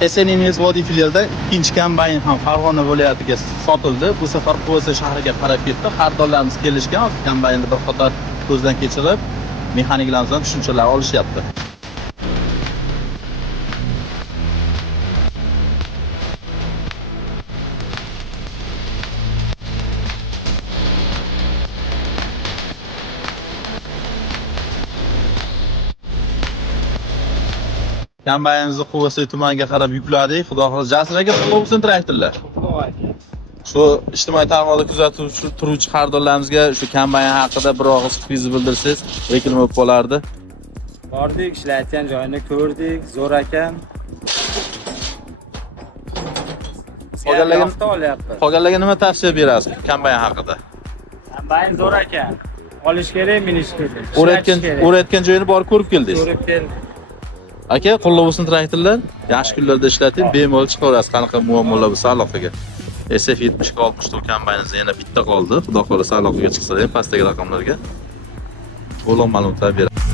SNNS Vodiy filialida ikkinchi kombayn ham Farg'ona viloyatiga sotildi. Bu safar Qo'ysa shahriga qarab ketdi. Xaridorlarimiz kelishgan, kombaynni bir qator ko'zdan kechirib, mexaniklardan tushunchalar olishyapti. Kombaynimizni Qo'ysa tumaniga qarab yukladik. Xudo xohlasa, Jasur aka, qutlug' bo'lsin traktorlar. Shu ijtimoiy tarmoqda kuzatuvchi turuvchi xaridorlarimizga shu kombayn haqida bir og'iz fikringizni bildirsangiz, reklam bo'lib qolardi. Bordik, ishlayotgan joyini ko'rdik, zo'r ekan. Qolganlarga nima tavsiya berasiz kombayn haqida? Kombayn zo'r ekan. Olish kerak, minish kerak. O'rayotgan joyini borib ko'rib keldingiz. Ko'rib keldim. Aka, qutlug' bo'lsin traktorlar. Yaxshi kunlarda ishlating, bemalol chiqaverasiz. Qanaqa muammolar bo'lsa aloqaga. SF7260 kombaynimiz yana bitta qoldi. Xudo xohlasa aloqaga chiqsa ham pastdagi raqamlarga to'liq ma'lumotlar beramiz.